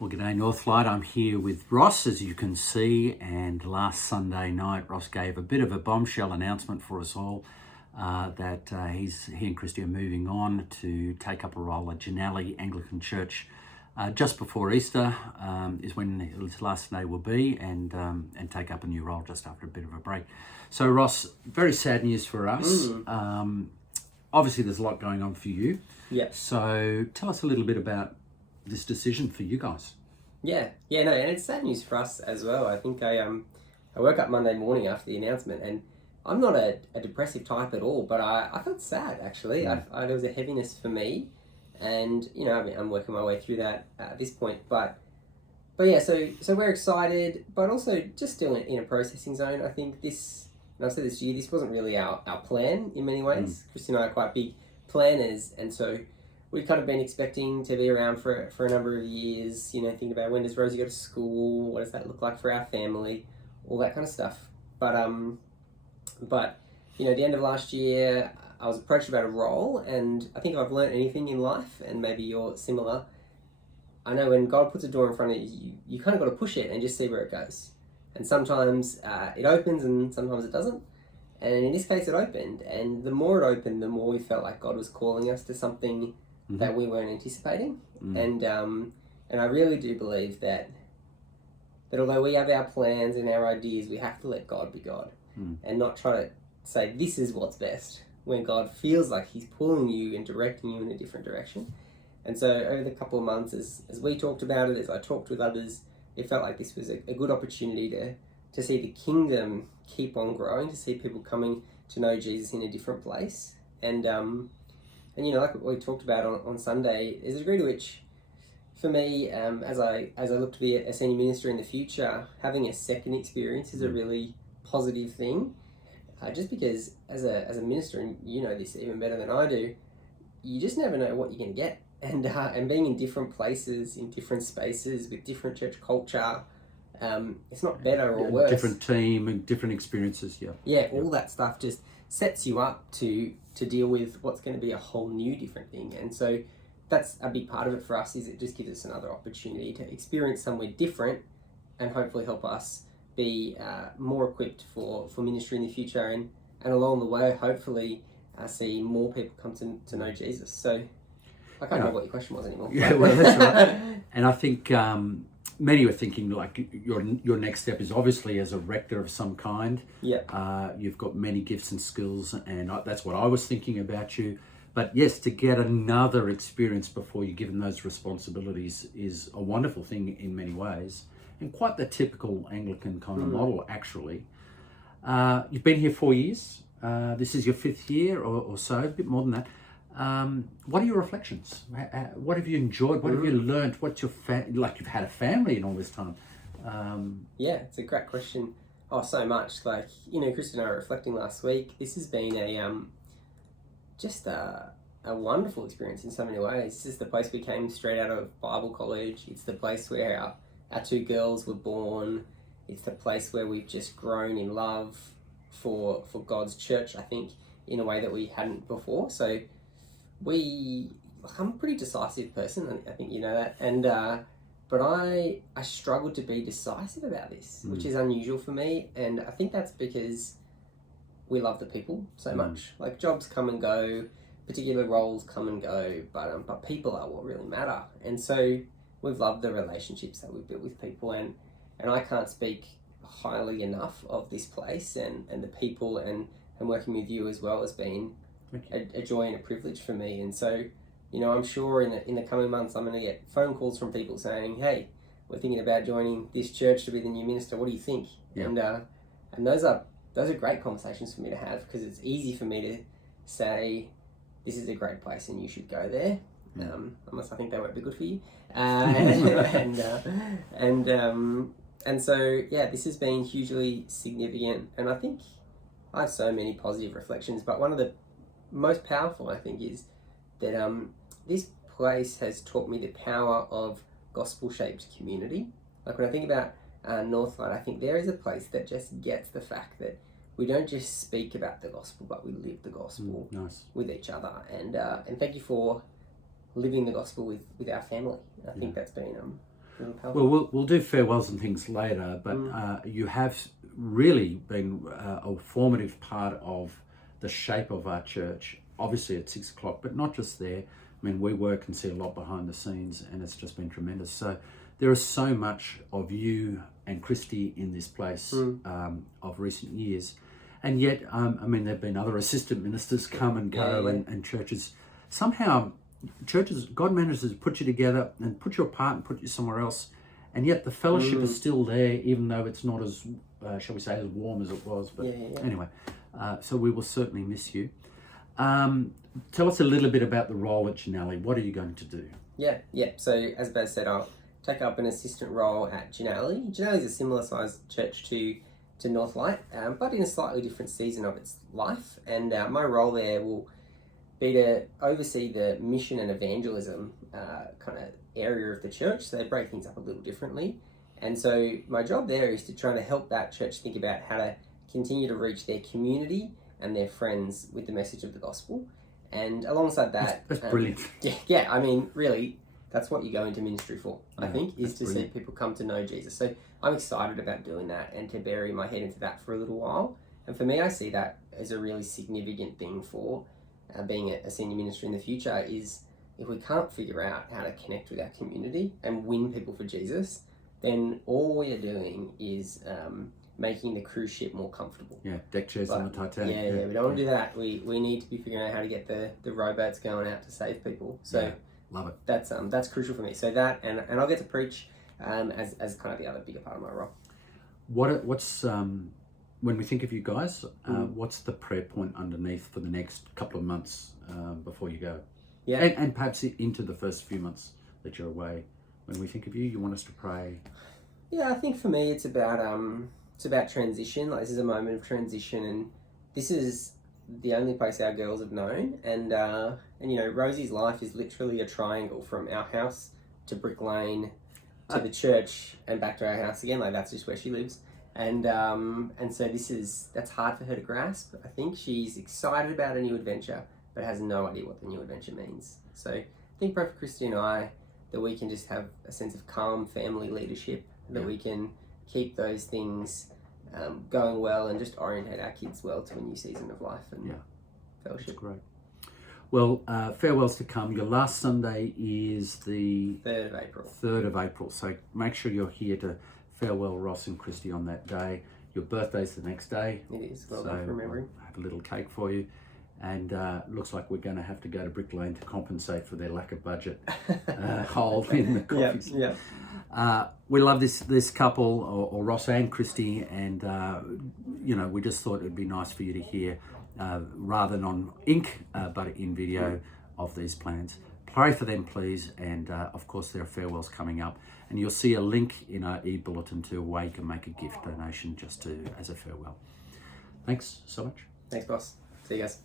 Well, g'day Northlight. I'm here with Ross, as you can see, and last Sunday night Ross gave a bit of a bombshell announcement for us all that he and Christy are moving on to take up a role at Janelli Anglican Church just before Easter is when his last Sunday will be, and take up a new role just after a bit of a break. So Ross, very sad news for us. Obviously there's a lot going on for you. Yeah. So tell us a little bit about this decision for you guys. No, and it's sad news for us as well. I think I woke up Monday morning after the announcement, and I'm not a depressive type at all, but I felt sad actually. There was a heaviness for me, and I'm working my way through that at this point. But yeah, so we're excited, but also just still in a processing zone. I think this, and I've said this year, this wasn't really our plan in many ways. Christy and I are quite big planners, and so we've kind of been expecting to be around for a number of years, thinking about when does Rosie go to school, what does that look like for our family, all that kind of stuff. But at the end of last year, I was approached about a role, and I think if I've learned anything in life, and maybe you're similar, I know when God puts a door in front of you, you kind of got to push it and just see where it goes. And sometimes it opens and sometimes it doesn't. And in this case, it opened. And the more it opened, the more we felt like God was calling us to something that we weren't anticipating. And I really do believe that although we have our plans and our ideas, we have to let God be God and not try to say this is what's best when God feels like he's pulling you and directing you in a different direction. And so over the couple of months, as we talked about it, as I talked with others, it felt like this was a good opportunity to see the kingdom keep on growing, to see people coming to know Jesus in a different place. And like what we talked about on Sunday, there's a degree to which, for me, as I look to be a senior minister in the future, having a second experience is a really positive thing. Just because as a minister, and you know this even better than I do, you just never know what you're going to get. And being in different places, in different spaces, with different church culture, it's not better or worse. Different team and different experiences, all that stuff just sets you up to deal with what's going to be a whole new different thing. And so that's a big part of it for us, is it just gives us another opportunity to experience somewhere different and hopefully help us be more equipped for ministry in the future, and along the way hopefully see more people come to know Jesus. So I can't remember what your question was anymore. Yeah, well, that's right. And I think many are thinking like your next step is obviously as a rector of some kind. Yeah. You've got many gifts and skills, and that's what I was thinking about you. But yes, to get another experience before you're given those responsibilities is a wonderful thing in many ways, and quite the typical Anglican kind of model, actually. You've been here 4 years. This is your 5th year or so, a bit more than that. What are your reflections? What have you enjoyed? What have you learned? What's your like? You've had a family in all this time. Yeah, it's a great question. Oh, so much. Like, Chris and I were reflecting last week. This has been just a wonderful experience in so many ways. This is the place we came straight out of Bible college. It's the place where our 2 girls were born. It's the place where we've just grown in love for God's church, I think, in a way that we hadn't before. So I'm a pretty decisive person, and I think you know that. And but I struggle to be decisive about this, which is unusual for me. And I think that's because we love the people so much. Like, jobs come and go, particular roles come and go, but people are what really matter. And so we've loved the relationships that we've built with people, and I can't speak highly enough of this place and the people, and working with you as well has been a joy and a privilege for me. And so, I'm sure in the coming months I'm going to get phone calls from people saying, hey, we're thinking about joining this church to be the new minister. What do you think? Yeah. And those are great conversations for me to have, because it's easy for me to say, this is a great place and you should go there. Unless I think they won't be good for you. And so, yeah, this has been hugely significant. And I think I have so many positive reflections, but one of the most powerful, I think, is that this place has taught me the power of gospel-shaped community. Like, when I think about Northlight, I think there is a place that just gets the fact that we don't just speak about the gospel, but we live the gospel with each other. And thank you for living the gospel with our family. I think that's been really powerful. Well, we'll do farewells and things later, but you have really been a formative part of the shape of our church. Obviously at 6 o'clock, but not just there. I mean, we work and see a lot behind the scenes, and it's just been tremendous. So there is so much of you and Christy in this place of recent years. And yet, I mean, there have been other assistant ministers come and go, and churches. Somehow, God manages to put you together and put you apart and put you somewhere else. And yet the fellowship is still there, even though it's not as, shall we say, as warm as it was. But anyway, so we will certainly miss you. Tell us a little bit about the role at Ginelli. What are you going to do? Yeah. So as Baz said, I'll take up an assistant role at Ginelli. Ginelli is a similar sized church to Northlight, but in a slightly different season of its life. And my role there will be to oversee the mission and evangelism kind of area of the church. So they break things up a little differently. And so my job there is to try to help that church think about how to continue to reach their community and their friends with the message of the gospel. And alongside that... That's brilliant. Yeah, I mean, really, that's what you go into ministry for, I think, is to see people come to know Jesus. So I'm excited about doing that and to bury my head into that for a little while. And for me, I see that as a really significant thing for being a senior minister in the future is if we can't figure out how to connect with our community and win people for Jesus, then all we are doing is making the cruise ship more comfortable. Yeah, deck chairs on the Titanic. Yeah, we don't want to do that. We need to be figuring out how to get the rowboats going out to save people. So love it. That's crucial for me. So that and I'll get to preach as kind of the other bigger part of my role. What's when we think of you guys, what's the prayer point underneath for the next couple of months before you go? Yeah, and perhaps into the first few months that you're away. When we think of you want us to pray. Yeah, I think for me it's about transition. Like, this is a moment of transition, and this is the only place our girls have known. And you know, Rosie's life is literally a triangle from our house to Brick Lane to the church and back to our house again. Like, that's just where she lives. And so that's hard for her to grasp. I think she's excited about a new adventure, but has no idea what the new adventure means. So I think pray for Christy and I that we can just have a sense of calm family leadership, that we can keep those things going well and just orientate our kids well to a new season of life and fellowship. That's great. Well, farewells to come. Your last Sunday is the 3rd of April. 3rd of April. So make sure you're here to farewell Ross and Christy on that day. Your birthday's the next day. It is. Well done for remembering. I'll have a little cake for you. And looks like we're going to have to go to Brick Lane to compensate for their lack of budget hole in the coffees. We love this couple, or Ross and Christy, and you know, we just thought it'd be nice for you to hear, rather than on ink, but in video, of these plans. Pray for them, please, and of course there are farewells coming up, and you'll see a link in our e-bulletin to where you can make a gift donation just as a farewell. Thanks so much. Thanks, boss. See you guys.